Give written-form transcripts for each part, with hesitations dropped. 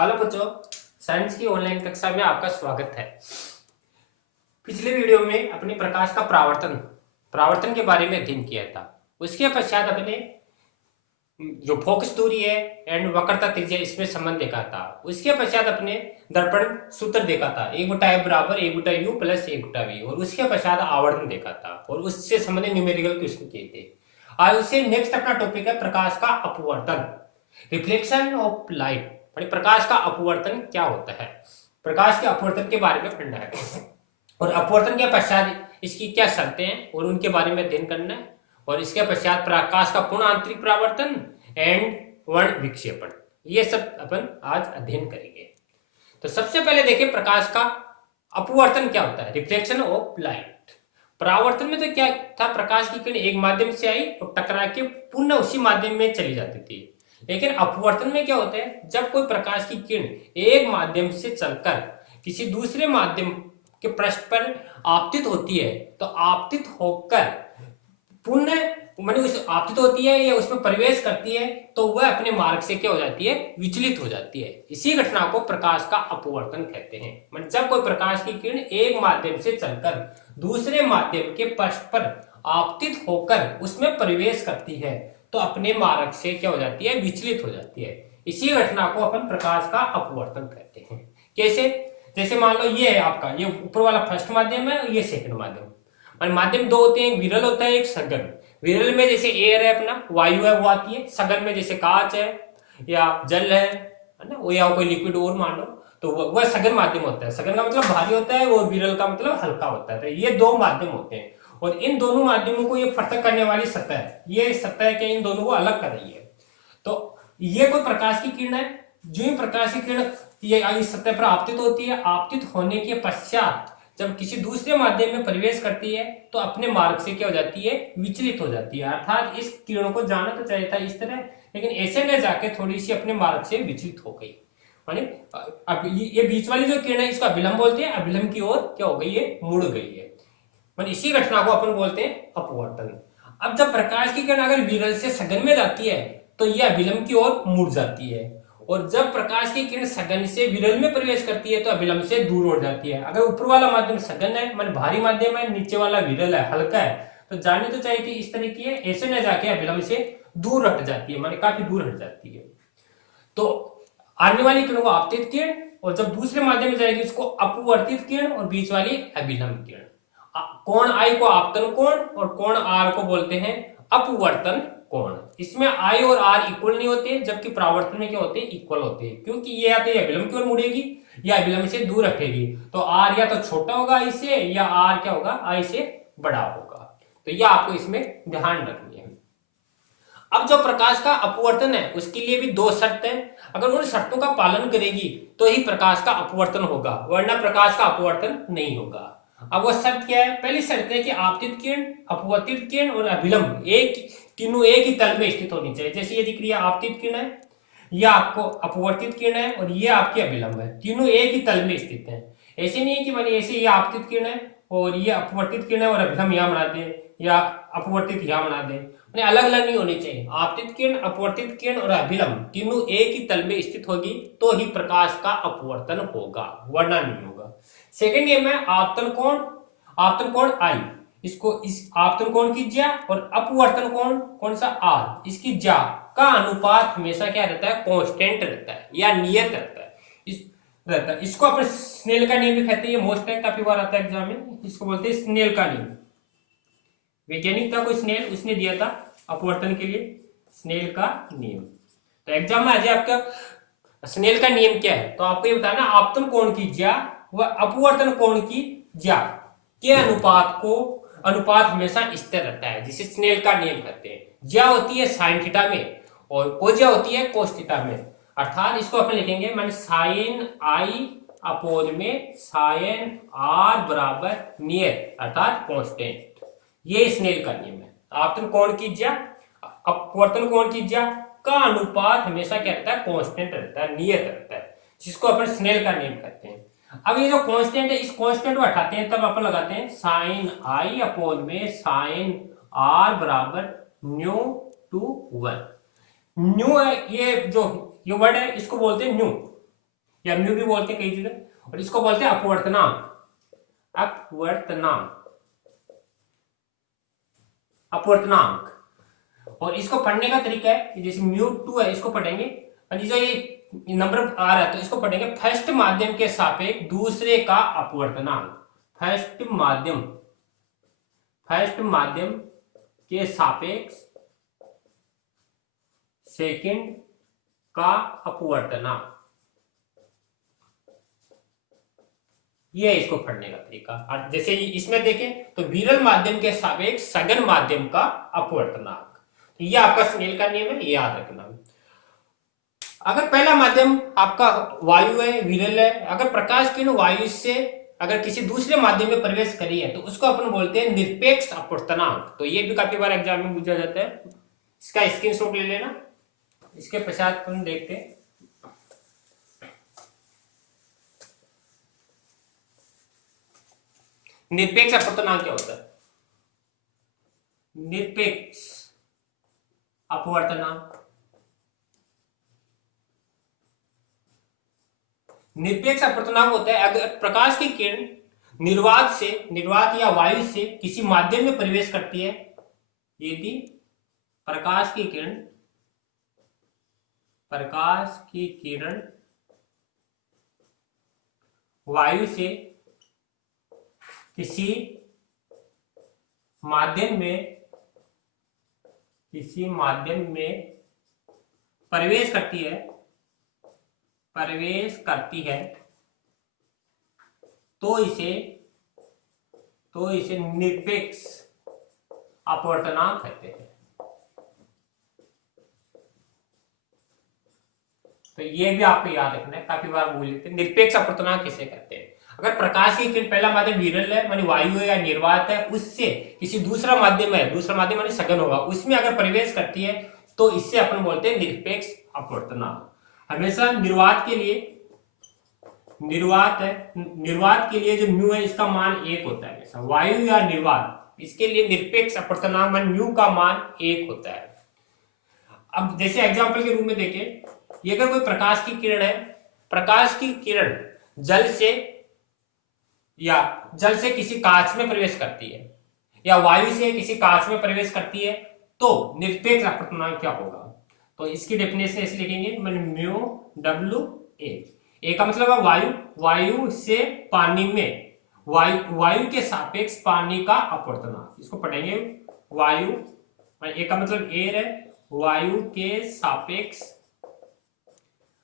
Hello बच्चों, science की online कक्षा में आपका स्वागत है। पिछले वीडियो में अपने प्रकाश का परावर्तन परावर्तन के बारे में अध्ययन किया था। उसके पश्चात अपने जो फोकस दूरी है एंड वक्रता त्रिज्या इसमें संबंध देखा था। उसके पश्चात अपने दर्पण सूत्र देखा था, एक बटा एफ बराबर एक बटा यू प्लस एक बटा वी, और उसके पश्चात आवर्धन देखा था और उससे संबंधित न्यूमेरिकल क्वेश्चन किए थे। आज उससे नेक्स्ट अपना टॉपिक है प्रकाश का अपवर्तन, रिफ्लेक्शन ऑफ लाइट। प्रकाश का अपवर्तन क्या होता है, प्रकाश के अपवर्तन के बारे में पढ़ना है और अपवर्तन के पश्चात इसकी क्या शर्तें हैं और उनके बारे में अध्ययन करना है। और इसके पश्चात प्रकाश का पूर्ण आंतरिक परावर्तन एंड वर्ण विक्षेपण, ये सब अपन आज अध्ययन करेंगे। तो सबसे पहले देखें प्रकाश का अपवर्तन क्या होता है, रिफ्लेक्शन ऑफ लाइट। परावर्तन में तो क्या था, प्रकाश की किरण एक माध्यम से आई और टकरा के पुनः उसी माध्यम में चली जाती थी। लेकिन अपवर्तन में क्या होता है, जब कोई प्रकाश की किरण एक माध्यम से चलकर किसी दूसरे माध्यम के पृष्ठ पर आपतित होती है तो आपतित होकर पुनः माने उस आपतित होती है या उसमें प्रवेश करती है तो वह अपने मार्ग से क्या हो जाती है, विचलित हो जाती है। इसी घटना को प्रकाश का अपवर्तन कहते हैं। मतलब जब कोई प्रकाश की किरण एक माध्यम से चलकर दूसरे माध्यम के पृष्ठ पर आपतित होकर उसमें प्रवेश करती है तो अपने मार्ग से क्या हो जाती है, विचलित हो जाती है। इसी घटना को अपन प्रकाश का अपवर्तन कहते हैं। कैसे, जैसे मान लो ये है आपका, ये ऊपर वाला फर्स्ट माध्यम है और ये सेकंड माध्यम। और माध्यम दो होते हैं, एक विरल होता है एक सघन। विरल में जैसे एयर है अपना, वायु है वो आती है। सघन में जैसे कांच है या जल है ना, वो या कोई लिक्विड और मान लो, तो वह सघन माध्यम होता है। सघन का मतलब भारी होता है और विरल का मतलब हल्का होता है। तो ये दो माध्यम होते हैं और इन दोनों माध्यमों को ये पृथक करने वाली सतह है, ये सतह के इन दोनों को अलग कर रही है। तो ये कोई प्रकाश की किरण है, जो ही प्रकाश की किरण ये इस सतह पर आपतित होती है, आपतित होने के पश्चात जब किसी दूसरे माध्यम में प्रवेश करती है तो अपने मार्ग से क्या हो जाती है, विचलित हो जाती है। अर्थात इस किरणों को जाना तो चाहिए था इस तरह, लेकिन ऐसे न जाके थोड़ी सी अपने मार्ग से विचलित हो गई। माने अब ये बीच वाली जो किरण है इसको अभिलंब बोलते हैं, अभिलंब की ओर क्या हो गई है, मुड़ गई है। माने इसी घटना को अपन बोलते हैं अपवर्तन। अब जब प्रकाश की किरण अगर विरल से सघन में जाती है तो यह अभिलंब की ओर मुड़ जाती है, और जब प्रकाश की किरण सघन से विरल में प्रवेश करती है तो अभिलंब से दूर उड़ जाती है। अगर ऊपर वाला माध्यम सघन है मान भारी माध्यम है, नीचे वाला विरल है हल्का है, तो जानी तो चाहिए थी इस तरह की है, ऐसे न जाके अभिलंब से दूर हट जाती है, माने काफी दूर हट जाती है। तो आने वाली किरण को आपतित किरण, और जब दूसरे माध्यम में जाएगी उसको अपवर्तित किरण, और बीच वाली अभिलंब किरण। कोण आई को आपतन कोण और कोण आर को बोलते हैं अपवर्तन कोण। इसमें आई और आर इक्वल नहीं होते, जबकि परावर्तन में क्या होते हैं, इक्वल होते हैं। क्योंकि ये या तो अभिलंब की ओर मुड़ेगी या अभिलंब से दूर रखेगी, तो आर या तो छोटा होगा आई से या आर क्या होगा, आई से बड़ा होगा। तो यह आपको इसमें ध्यान रखनी है। अब जो प्रकाश का अपवर्तन है उसके लिए भी दो शर्त है, अगर उन शर्तों का पालन करेगी तो ही प्रकाश का अपवर्तन होगा, वरना प्रकाश का अपवर्तन नहीं होगा। अब वो शर्त क्या है, पहली शर्त है कि आपतित किरण, अपवर्तित किरण और अभिलंब तीनों एक ही तल में स्थित होनी चाहिए। जैसे ये दिख रही है आपतित किरण है, ये आपको अपवर्तित किरण है और ये आपकी अभिलंब है, तीनों एक ही तल में स्थित है। ऐसे नहीं है कि मानिए ऐसे ये आपतित किरण है और ये अपवर्तित किरण है और अभिलंब यहाँ बना दे या अपवर्तित यहाँ बना दे, अलग अलग नहीं होनी चाहिए। आपतित किरण, अपवर्तित किरण और अभिलंब तीनों एक ही तल में स्थित होगी तो ही प्रकाश का अपवर्तन होगा, वरना नहीं होगा। सेकंड नियम है आपतन कोण। आपतन कोण आई, इसको इस आपतन कोण की ज्या, और अपवर्तन कोण कौन सा आर, इसकी ज्या का अनुपात हमेशा क्या रहता है, कांस्टेंट रहता है या नियत रहता है। इसको अपन स्नेल का नियम भी कहते हैं, ये मोस्ट टाइम काफी बार आता है एग्जाम में, इसको बोलते हैं स्नेल का नियम। वैज्ञानिक था कोई स्नेल, उसने दिया था अपवर्तन के लिए स्नेल का नियम। तो एग्जाम में आ जाए आपका स्नेल का नियम क्या है, तो आपको ये बताना आपतन कोण की ज्या व अपवर्तन कोण की ज्या के अनुपात हमेशा स्थिर रहता है, जिसे स्नेल का नियम कहते हैं। ज्या होती है साइन थीटा में और कोज्या होती है कोस थीटा में। अर्थात इसको अपन लिखेंगे माने साइन आई अपोज में साइन आर बराबर नियत अर्थात कांस्टेंट। ये स्नेल का नियम है। आपतन कोण की ज्या, अपवर्तन कोण की ज्या का अनुपात हमेशा क्या रहता है, कांस्टेंट रहता है, नियत रहता है, जिसको अपन स्नेल का नियम कहते हैं। अब ये जो कांस्टेंट है, इस कांस्टेंट को हटाते हैं तब अपन लगाते हैं साइन आई अपोन में साइन आर बराबर न्यू टू वन। न्यू है, ये जो ये वर्ड है इसको बोलते हैं न्यू। या म्यू भी बोलते हैं कई जगह, और इसको बोलते हैं अपवर्तनांक। अपवर्तनांक, अपवर्तनांक। और इसको पढ़ने का तरीका है, जैसे μ2 है, इसको पढ़ेंगे, और जो ये नंबर आ रहा है तो इसको पढ़ेंगे फर्स्ट माध्यम के सापेक्ष दूसरे का अपवर्तनांक। फर्स्ट माध्यम के सापेक्ष सेकंड का अपवर्तनांक, ये इसको पढ़ने का तरीका। और जैसे इसमें देखें तो विरल माध्यम के सापेक्ष सघन माध्यम का अपवर्तनांक, ये आपका स्नेल का नियम है, ये याद रखना। अगर पहला माध्यम आपका वायु है, विरल है, अगर प्रकाश किरण वायु से अगर किसी दूसरे माध्यम में प्रवेश करी है तो उसको अपन बोलते हैं निरपेक्ष अपवर्तनांक। तो ये भी काफी बार एग्जाम में पूछा जाता है, इसका स्क्रीनशॉट ले लेना। इसके पश्चात अपन देखते हैं निरपेक्ष अपवर्तनांक क्या होता है। निरपेक्ष अपवर्तनांक, निरपेक्ष अपवर्तनांक होता है अगर प्रकाश की किरण निर्वात या वायु से किसी माध्यम में प्रवेश करती है, यदि प्रकाश की किरण वायु से किसी माध्यम में प्रवेश करती है तो इसे निरपेक्ष अपवर्तनांक कहते हैं। तो ये भी आपको याद रखना है, काफी बार भूल लेते हैं। निरपेक्ष अपवर्तनांक किसे कहते हैं? अगर प्रकाश की किरण पहला माध्यम विरल है मानी वायु है या निर्वात है, उससे किसी दूसरा माध्यम मानी सघन होगा, उसमें अगर प्रवेश करती है तो इससे अपन बोलते हैं निरपेक्ष अपवर्तनांक। हमेशा निर्वात के लिए जो म्यू है इसका मान 1 होता है। हमेशा वायु या निर्वात, इसके लिए निरपेक्ष अपवर्तनांक मान म्यू का मान 1 होता है। अब जैसे एग्जांपल के रूप में देखें, ये अगर कोई प्रकाश की किरण है, प्रकाश की किरण जल से किसी कांच में प्रवेश करती है या वायु से किसी कांच में प्रवेश करती है, तो निरपेक्ष अपवर्तनांक क्या होगा? तो इसकी डेफिनेशन ऐसे लिखेंगे, म्यू डब्ल्यू ए का मतलब है वायु से पानी में, वायु के सापेक्ष पानी का अपवर्तनांक। इसको पढ़ेंगे वायु, ए का मतलब एयर है, वायु के सापेक्ष,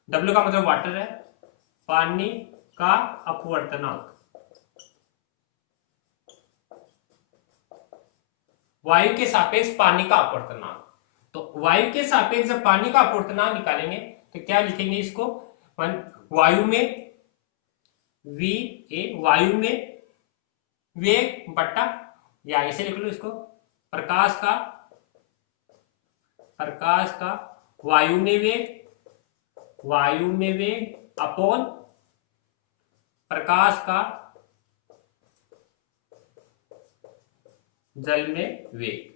डब्ल्यू का मतलब वाटर है, पानी का अपवर्तनांक। वायु के सापेक्ष पानी का अपवर्तनांक। तो वायु के सापेक्ष जब पानी का अपवर्तनांक निकालेंगे तो क्या लिखेंगे इसको? वायु में वी ए, वायु में वेग बट्टा, या ऐसे लिख लो इसको, प्रकाश का वायु में वेग अपॉन प्रकाश का जल में वेग।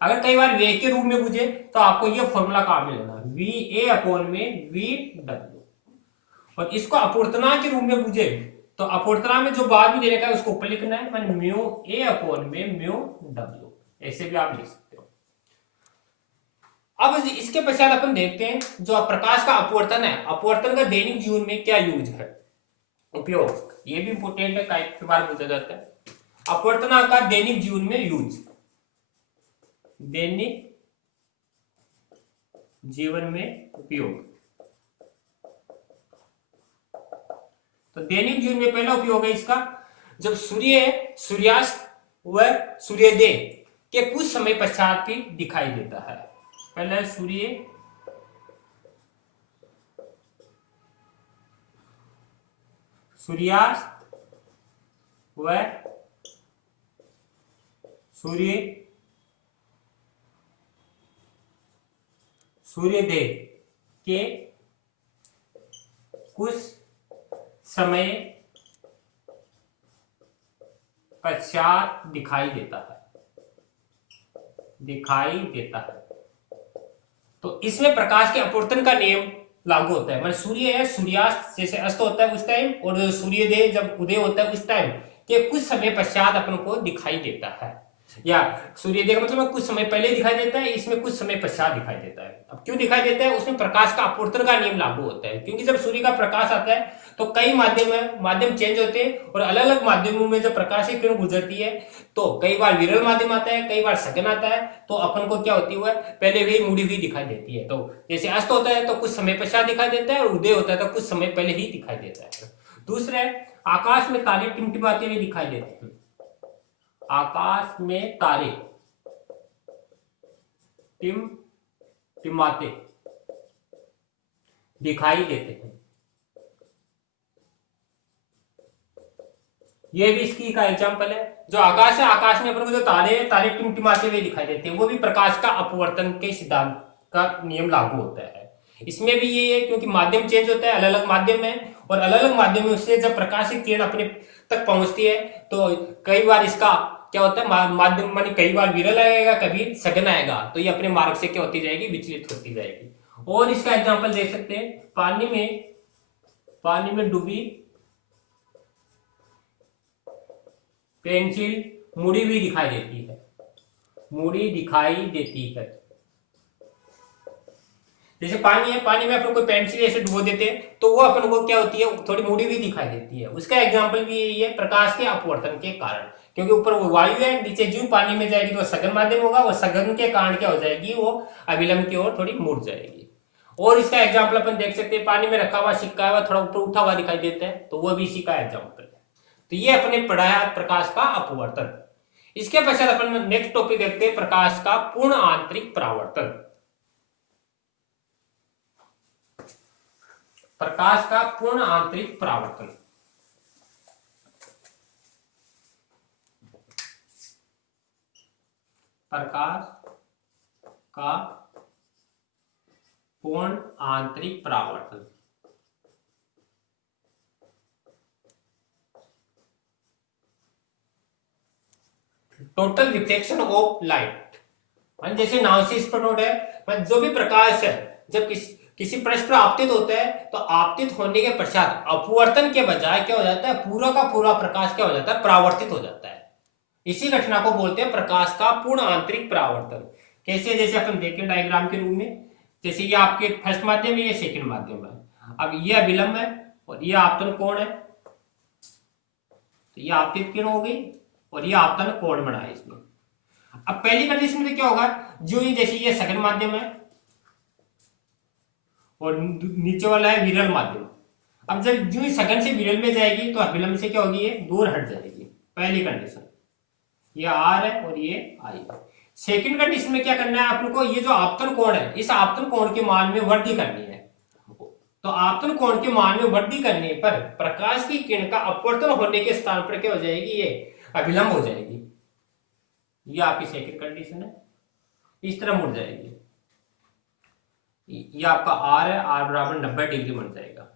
अगर कई बार वेग के रूप में पूछे तो आपको ये फॉर्मूला काम में लेना, वी ए अपॉन में वी डब्ल्यू। और इसको अपवर्तनांक के रूप में पूछे तो अपवर्तनांक में जो बाद में दे रखा है उसको ऊपर लिखना है, मान म्यू ए अपॉन में म्यू डब्ल्यू, ऐसे भी आप लिख सकते हो। अब इसके पश्चात अपन देखते हैं जो प्रकाश का अपवर्तन है, अपवर्तन का दैनिक जीवन में क्या यूज है, उपयोग। ये भी इंपोर्टेंट है, कई बार पूछा जाता है अपवर्तन का दैनिक जीवन में यूज। दैनिक जीवन में उपयोग, तो दैनिक जीवन में पहला उपयोग है इसका, जब सूर्यास्त व सूर्योदय के कुछ समय पश्चात ही दिखाई देता है। पहला सूर्यास्त व सूर्योदय के कुछ समय पश्चात दिखाई देता है। तो इसमें प्रकाश के अपवर्तन का नियम लागू होता है। मतलब सूर्य है, सूर्यास्त जैसे अस्त होता है उस टाइम, और सूर्योदय जब उदय होता है उस टाइम के कुछ समय पश्चात अपन को दिखाई देता है। या सूर्योदय का मतलब कुछ समय पहले दिखाई देता है, इसमें कुछ समय पश्चात दिखाई देता है। अब क्यों दिखाई देता है? उसमें प्रकाश का अपवर्तन का नियम लागू होता है, क्योंकि जब सूर्य का प्रकाश आता है तो कई माध्यम चेंज होते हैं, और अलग अलग माध्यमों में जब प्रकाश की किरण गुजरती है तो कई बार विरल माध्यम आता है, कई बार सघन आता है, तो अपन को क्या होती है, पहले भी मुड़ी हुई दिखाई देती है। तो जैसे अस्त होता है तो कुछ समय पश्चात दिखाई देता है, और उदय होता है तो कुछ समय पहले ही दिखाई देता है। दूसरा है, आकाश में तारे टिमटिमाते हुए दिखाई देते हैं। आकाश में तारे टिमटिमाते दिखाई देते हैं। ये भी इसकी का एग्जांपल है। जो आकाश है, आकाश में अपन को जो तारे टिमटिमाते हुए दिखाई देते हैं, वो भी प्रकाश का अपवर्तन के सिद्धांत का नियम लागू होता है। इसमें भी ये है, क्योंकि माध्यम चेंज होता है, अलग अलग माध्यम है, और अलग अलग माध्यमों से जब प्रकाश की किरण अपने तक पहुंचती है तो कई बार इसका क्या होता है, माध्यम मानी कई बार विरल आएगा, कभी सघन आएगा, तो ये अपने मार्ग से क्या होती जाएगी, विचलित होती जाएगी। और इसका एग्जाम्पल देख सकते हैं, पानी में डूबी पेंसिल मुड़ी हुई दिखाई देती है, मुड़ी दिखाई देती है। जैसे पानी है, पानी में अपन को पेंसिल ऐसे डुबो देते हैं तो वो अपन को क्या होती है, थोड़ी मुड़ी हुई दिखाई देती है। उसका एग्जांपल भी यही है, प्रकाश के अपवर्तन के कारण, क्योंकि ऊपर वो वायु है, नीचे जो पानी में जाएगी तो सघन माध्यम होगा, वो सघन के कारण क्या हो जाएगी, वो अविलंब की ओर थोड़ी मुड़ जाएगी। और इसका एग्जाम्पल अपन देख सकते हैं, पानी में रखा हुआ सिक्का है, थोड़ा ऊपर उठा हुआ दिखाई देता है, तो वो भी इसी का एग्जाम्पल है। तो ये अपने पढ़ाया प्रकाश का अपवर्तन। इसके पश्चात अपन नेक्स्ट टॉपिक देखते हैं, प्रकाश का पूर्ण आंतरिक परावर्तन। प्रकाश का पूर्ण आंतरिक परावर्तन। प्रकाश का पूर्ण आंतरिक परावर्तन। Total reflection of light. जैसे नाम से स्पष्ट है, जो भी प्रकाश है जब किसी पृष्ठ पर आपतित होता है तो आपतित होने के पश्चात अपवर्तन के बजाय क्या हो जाता है, पूरा का पूरा प्रकाश क्या हो जाता है, परावर्तित हो जाता है। इसी घटना को बोलते हैं प्रकाश का पूर्ण आंतरिक परावर्तन। कैसे? जैसे अपन देखें डायग्राम के रूप में, जैसे ये आपके फर्स्ट माध्यम है, ये सेकंड माध्यम है। अब ये अभिलंब है और ये आपतन कोण है, तो ये आपतित किरण हो गई और ये आपतन कोण बना है इसमें। अब पहली कंडीशन में क्या होगा, जो ही जैसे ये सघन माध्यम है और नीचे वाला है विरल माध्यम। अब जब जो ही सघन से विरल में जाएगी तो अभिलंब से क्या होगी, ये दूर हट जाएगी। पहली कंडीशन ये आर है और ये आई है। सेकंड कंडीशन में क्या करना है अपन को, ये जो आपतन कोण है, इस आपतन कोण के मान में वृद्धि करनी है। तो आपतन कोण के मान में वृद्धि करने पर प्रकाश की किरण का अपवर्तन होने के स्थान पर क्या हो जाएगी, ये अभिलंब हो जाएगी। ये आपकी सेकंड कंडीशन है, इस तरह मुड़ जाएगी। ये आपका आर है, आर बराबर 90 डिग्री बन जाएगा।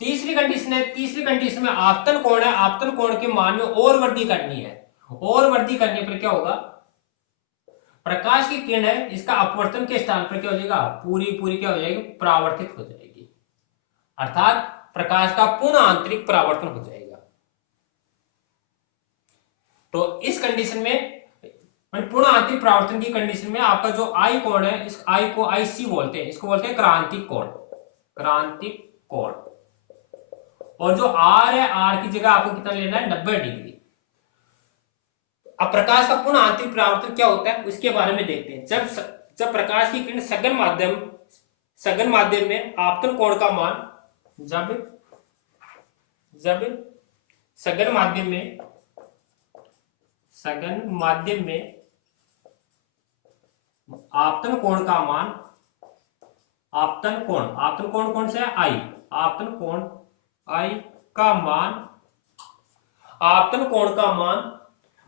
तीसरी कंडीशन है, तीसरी कंडीशन में आपतन कोण है, आपतन कोण के मान में और वृद्धि करनी है। और वृद्धि करने पर क्या होगा, प्रकाश की किरण है, इसका अपवर्तन के स्थान पर क्या हो जाएगा, पूरी पूरी क्या हो जाएगी, परावर्तित हो जाएगी। अर्थात प्रकाश का पूर्ण आंतरिक परावर्तन हो जाएगा। तो इस कंडीशन में, पूर्ण आंतरिक परावर्तन की कंडीशन में आपका जो आई कोण है, इस आई को आई सी बोलते हैं, इसको बोलते हैं क्रांतिक कोण, क्रांतिक कोण। और जो आर है, आर की जगह आपको कितना लेना है, 90 डिग्री। अब प्रकाश का पूर्ण आंतरिक परावर्तन क्या होता है उसके बारे में देखते हैं। जब प्रकाश की किरण सघन माध्यम में आपतन कोण का मान, जब सघन माध्यम में आपतन कोण का मान, आपतन कोण कौन सा है, आई, आपतन कोण आई का मान, आपतन कोण का मान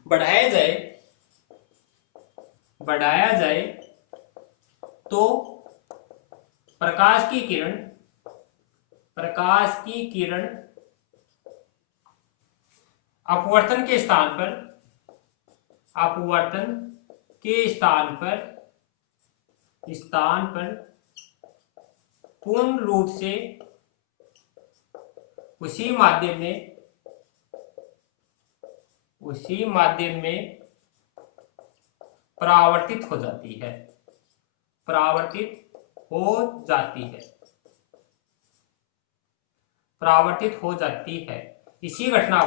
बढ़ाया जाए तो प्रकाश की किरण अपवर्तन के स्थान पर पूर्ण रूप से उसी माध्यम में परावर्तित हो जाती है, परावर्तित हो जाती है। इसी घटना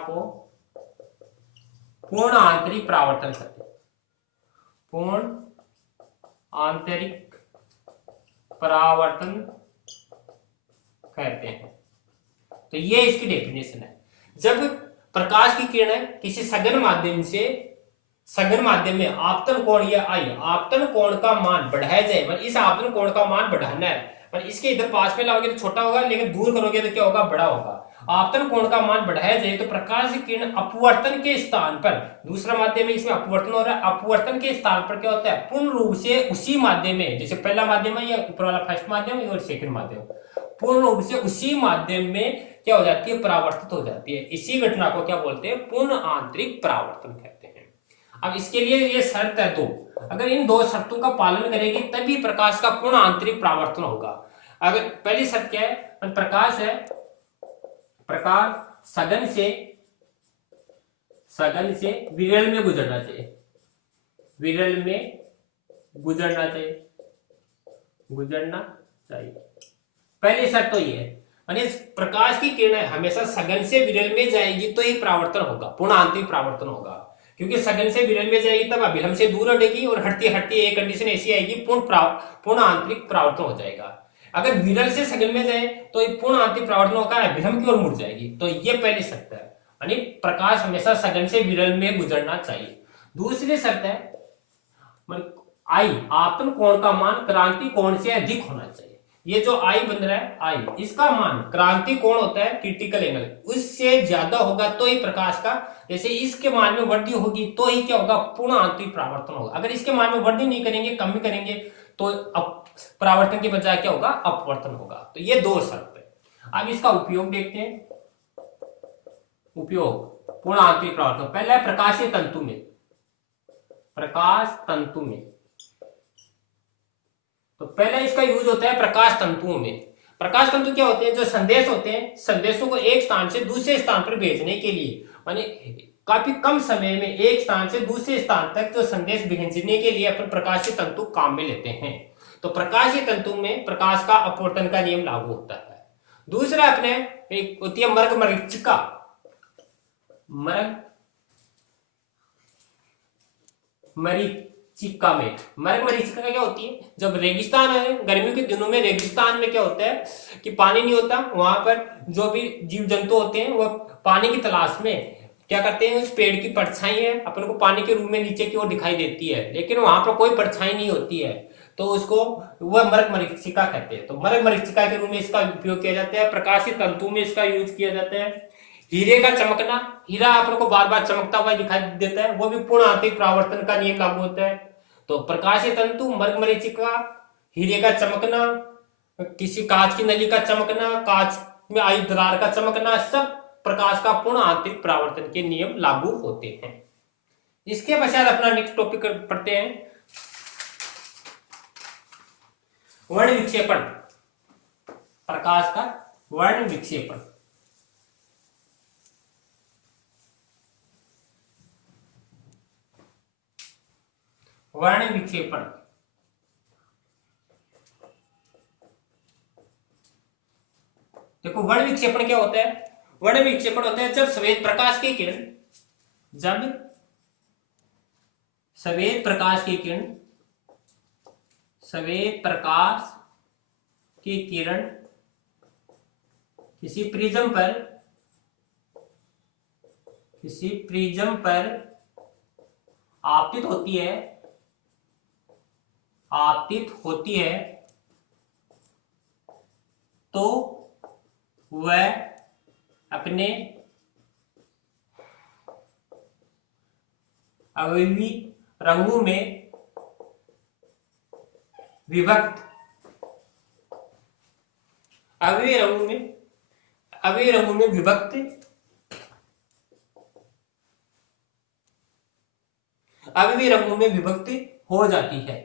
को पूर्ण आंतरिक परावर्तन कहते हैं, पूर्ण आंतरिक परावर्तन कहते हैं। तो ये इसकी डेफिनेशन है। जब प्रकाश की किरण किसी सघन माध्यम में आपतन कोण या आई आपतन कोण का मान बढ़ाया जाए, पर इस आपतन कोण का मान बढ़ाना है, पर इसके इधर पास में लाओगे तो छोटा होगा, लेकिन दूर करोगे तो क्या होगा, बड़ा होगा। आपतन कोण का मान बढ़ाया जाए तो प्रकाश की किरण अपवर्तन के स्थान पर, दूसरा माध्यम में इसमें अपवर्तन हो रहा है, अपवर्तन के स्थान पर क्या होता है, पूर्ण रूप से उसी माध्यम में, जैसे पहला माध्यम है या ऊपर वाला फर्स्ट माध्यम और सेकंड माध्यम, पूर्ण रूप से उसी माध्यम में क्या हो जाती है, परावर्तित हो जाती है। इसी घटना को क्या बोलते हैं, पूर्ण आंतरिक परावर्तन कहते हैं। अब इसके लिए ये शर्त है दो, अगर इन दो शर्तों का पालन करेगी तभी प्रकाश का पूर्ण आंतरिक परावर्तन होगा। अगर पहली शर्त क्या है, प्रकाश सघन से विरल में गुजरना चाहिए, पहली शर्त तो ये है। प्रकाश की किरण हमेशा सघन से विरल में जाएगी तो ही परावर्तन होगा, पूर्ण आंतरिक परावर्तन होगा, क्योंकि सघन से विरल में जाएगी तब अभिलंब से दूर हटेगी और हटती एक कंडीशन ऐसी आएगी, पूर्ण आंतरिक परावर्तन हो जाएगा। अगर विरल से सघन में जाए तो पूर्ण आंतरिक परावर्तन होकर अभिलंब की ओर मुड़ जाएगी। तो ये पहली शर्त है, यानी प्रकाश हमेशा सघन से विरल में गुजरना चाहिए। दूसरी शर्त है आई आपतन कोण का मान क्रांति कोण से अधिक होना चाहिए। ये जो आई बन रहा है, आई इसका मान क्रांति कोण होता है, क्रिटिकल एंगल, उससे ज्यादा होगा तो ही प्रकाश का, जैसे इसके मान में वृद्धि होगी तो ही क्या होगा, पूर्ण आंतरिक परावर्तन होगा। अगर इसके मान में वृद्धि नहीं करेंगे, कमी करेंगे, तो परावर्तन के बजाय क्या होगा, अपवर्तन होगा। तो ये दो शर्त है। अब इसका उपयोग देखते हैं। उपयोग पूर्ण आंतरिक परावर्तन, पहला है प्रकाशीय तंतु में, तो पहले इसका यूज होता है प्रकाश तंतुओं में। प्रकाश तंतु क्या होते हैं, जो संदेश होते हैं, संदेशों को एक स्थान से दूसरे स्थान पर भेजने के लिए, माने काफी कम समय में एक स्थान से दूसरे स्थान तक जो संदेश भेजने के लिए अपन प्रकाशीय तंतु काम में लेते हैं। तो प्रकाशीय तंतु में प्रकाश का अपवर्तन का नियम लागू होता है। दूसरा अपने एक होती है मर्ग मरीचिका में मर्ग मरीचिका क्या होती है, जब रेगिस्तान है, गर्मियों के दिनों में रेगिस्तान में क्या होता है कि पानी नहीं होता, वहां पर जो भी जीव जंतु होते हैं वो पानी की तलाश में क्या करते हैं, उस पेड़ की परछाई है अपन को पानी के रूप में नीचे की ओर दिखाई देती है, लेकिन वहां पर कोई परछाई नहीं होती है, तो उसको वह मर्ग मरीचिका कहते हैं। तो मर्ग मरीचिका के रूप में इसका उपयोग किया जाता है। प्रकाशीय तंतु में इसका यूज किया जाता है। हीरे का चमकना, हीरा अपन को बार बार चमकता हुआ दिखाई देता है, वो भी पूर्ण आंतरिक परावर्तन का नियम लागू होता है। तो प्रकाशीय तंतु, मर्ग मरीचिका, हीरे का चमकना, किसी कांच की नली का चमकना, कांच में आई दरार का चमकना, सब प्रकाश का पूर्ण आंतरिक परावर्तन के नियम लागू होते हैं। इसके पश्चात अपना नेक्स्ट टॉपिक पढ़ते हैं, वर्ण विक्षेपण। प्रकाश का वर्ण विक्षेपण। वर्ण विक्षेपण देखो, वर्ण विक्षेपण क्या होता है, वर्ण विक्षेपण होता है जब सफेद प्रकाश की किरण, सफेद प्रकाश की किरण किसी प्रिज्म पर आपतित होती है तो वह अपने अवयवी रंगों में विभक्त हो जाती है।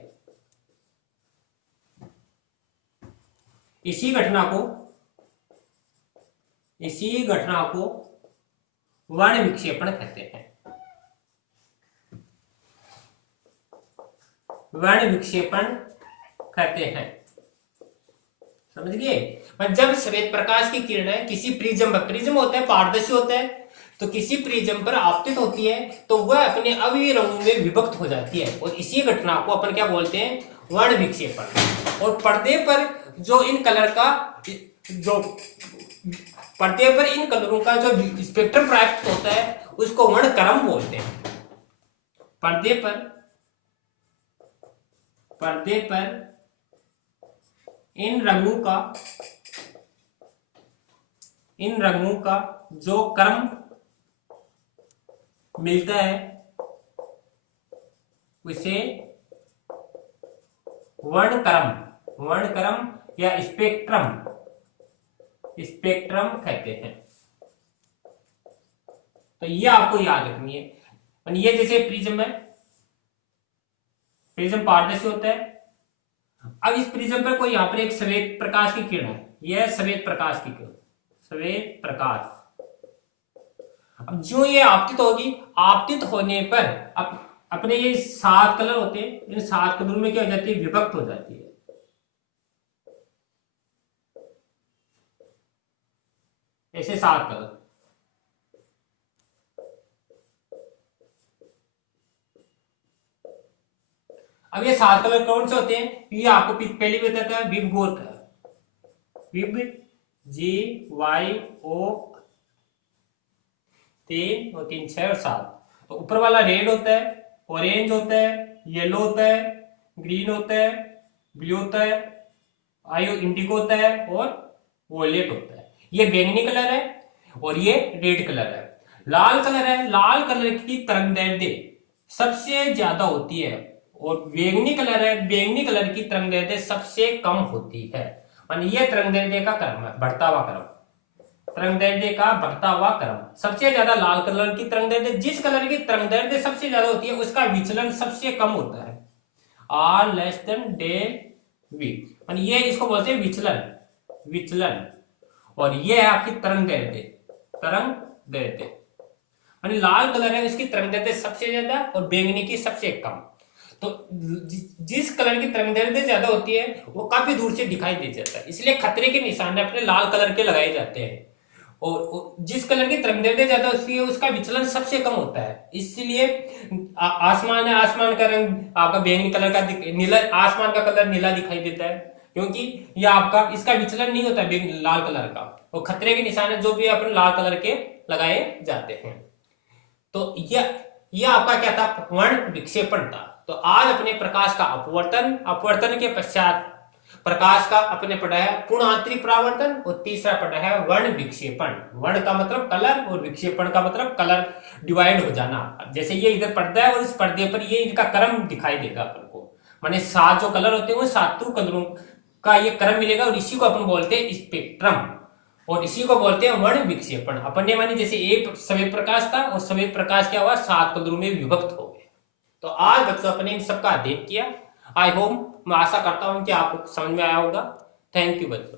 इसी घटना को वर्ण विक्षेपण कहते हैं। वर्ण विक्षेपण कहते हैं, समझ गए। पर जब श्वेत प्रकाश की किरणें किसी प्रिज्म होता है, पारदर्शी होता है, तो किसी प्रिज्म पर आपतित होती है तो वह अपने अवयवी रंगों में विभक्त हो जाती है, और इसी घटना को अपन क्या बोलते हैं, वर्ण विक्षेपण। और पर्दे पर इन कलरों का जो स्पेक्ट्रम प्राप्त होता है उसको वर्णक्रम बोलते हैं। पर्दे पर इन रंगों का जो क्रम मिलता है उसे वर्णक्रम या स्पेक्ट्रम कहते हैं। तो ये आपको याद रखनी है। और ये जैसे प्रिज्म है, प्रिज्म पारदर्शी होता है। अब इस प्रिज्म पर कोई यहां पर एक श्वेत प्रकाश की किरण है, यह श्वेत प्रकाश की किरण, श्वेत प्रकाश। अब जो ये आपतित होगी, आपतित होने पर अपने ये 7 कलर होते हैं, इन 7 कलरों में क्या हो जाती है, विभक्त हो जाती है। ऐसे 7 कलर। अब ये 7 कलर कौन से होते हैं, ये आपको पहले भी बताया था, विब गोत्र है, विब GYO 3 और 3 6 और 7। तो ऊपर वाला रेड होता है, ऑरेंज होता है, येलो होता है, ग्रीन होता है, ब्लू होता है, आयो इंडिगो होता है और वॉयलेट होता है। ये बैंगनी कलर है और ये रेड कलर है। लाल कलर है, लाल कलर की तरंगदैर्ध्य सबसे ज्यादा होती है, और बैंगनी कलर है, बैंगनी कलर की तरंगदैर्ध्य सबसे कम होती है। और ये तरंगदैर्ध्य का क्रम है, बढ़ता हुआ क्रम, तरंगदैर्ध्य का बढ़ता हुआ क्रम। सबसे ज्यादा लाल कलर की तरंगदैर्ध्य, जिस कलर की तरंगदैर्ध्य सबसे ज्यादा होती है उसका विचलन सबसे कम होता है, R less than del V। ये इसको बोलते हैं विचलन। और ये है आपकी तरंगदैर्ध्य। लाल कलर है, उसकी तरंगदैर्ध्य सबसे ज्यादा और बैंगनी की सबसे कम। तो जिस कलर की तरंगदैर्ध्य ज्यादा होती है वो काफी दूर से दिखाई दे जाता है, इसलिए खतरे के निशान अपने लाल कलर के लगाए जाते हैं। और जिस कलर की तरंगदैर्ध्य ज्यादा होती है उसका विचलन सबसे कम होता है। इसलिए आसमान है, आसमान का रंग आपका बैंगनी कलर का, नीला, आसमान का कलर नीला दिखाई देता है, क्योंकि ये आपका इसका विचलन नहीं होता लाल कलर का। वो खतरे के निशान जो भी अपने लाल कलर के लगाए जाते हैं। तो यह आपका क्या था, वर्ण विक्षेपण था। तो आज अपने प्रकाश का अपवर्तन के पश्चात प्रकाश का अपने पढ़ा है पूर्ण आंतरिक परावर्तन, और तीसरा पढ़ा है वर्ण विक्षेपण। वर्ण का मतलब कलर और विक्षेपण का मतलब कलर डिवाइड हो जाना। जैसे ये इधर पर्दा है और इस पर्दे पर ये इनका क्रम दिखाई देगा अपन को, माने 7 जो कलर होते हैं वो 7 कलरों का ये क्रम मिलेगा, और इसी को अपन बोलते हैं स्पेक्ट्रम, और इसी को बोलते हैं वर्ण विक्षेपण। अपन ने माने जैसे एक श्वेत प्रकाश था और श्वेत प्रकाश क्या हुआ, 7 कलरों में विभक्त हो गए। तो आज बच्चों अपने इन सबका अध्ययन किया। आई होप, मैं आशा करता हूं कि आपको समझ में आया होगा। थैंक यू बच्चों।